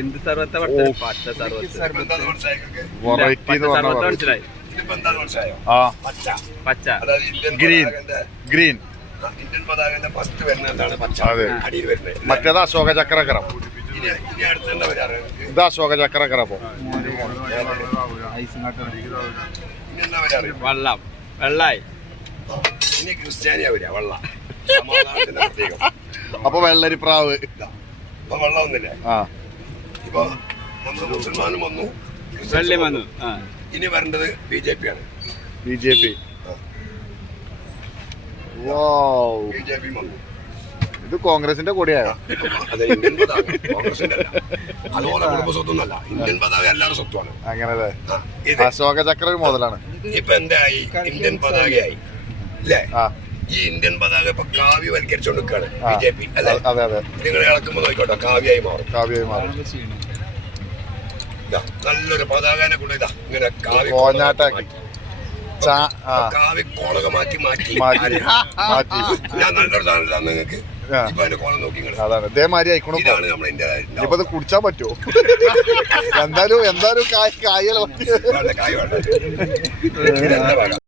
എന്ത് സർവത്ത പച്ച പച്ച ഗ്രീൻ ഗ്രീൻ ഇന്ത്യൻ പതാകന്റെ ഫസ്റ്റ് വരുന്ന എന്താണ് പച്ച അടിയിൽ വരുന്നത്. മറ്റേത് അശോക ചക്രകരം. ഇനി അടുത്ത് എന്താ വരാറ്? ഇത് അശോക ചക്രകരം. ഇനി എന്താ വരാറ്? വെള്ളം വെള്ളായി. ഇനി ക്രിസ്ത്യാനിയാ വരിക വെള്ള. സമാധാനത്തിന്റെ പ്രത്യേകം. അപ്പൊ വെള്ളരിപ്രാവ്. ഇപ്പൊ വെള്ളം ഒന്നില്ലേ? ഇപ്പൊ നമ്മുടെ മുസൽമാനും വന്നു, വെള്ളി വന്നു. ഇനി വരേണ്ടത് BJP ആണ്. BJP. BJP വന്നു. ഇത് കോൺഗ്രസിന്റെ കൂടെയായോ? അത് ഇന്ത്യൻ പതാക കോൺഗ്രസിന്റെ അല്ല, അതുപോലെ കുടുംബ സ്വത്തൊന്നല്ല. ഇന്ത്യൻ പതാക എല്ലാവരും സ്വത്താണ്. അങ്ങനെ അശോക ചക്ര ഒരു മുതലാണ്. ഇപ്പൊ എന്തായി? ഇന്ത്യൻ പതാകയായി അല്ലേ? ഈ ഇന്ത്യൻ പതാക ഇപ്പൊ കാവ്യവൽക്കരിച്ചോണ്ടിരിക്കാണ് BJP അല്ലെ? നിങ്ങൾ ഇളക്കുമ്പോ നോക്കോട്ടെ, കാവ്യായി മാറും. നല്ലൊരു പതാകനെ കൊണ്ട് ഇതാ ഇങ്ങനെ കാവ്യ കോളക മാറ്റി ഞാൻ നല്ലൊരു സാധനം നിങ്ങൾക്ക്. ഇപ്പൊ അതിന്റെ കോളം നോക്കി അതാണ് ഇതേമാതിരി ആയിക്കോണം. ഇതാണ് നമ്മുടെ ഇന്ത്യ. ഇപ്പൊ ഇത് കുടിച്ചാൻ പറ്റുമോ? എന്തായാലും കായല്ലോ കായ് വേണ്ട.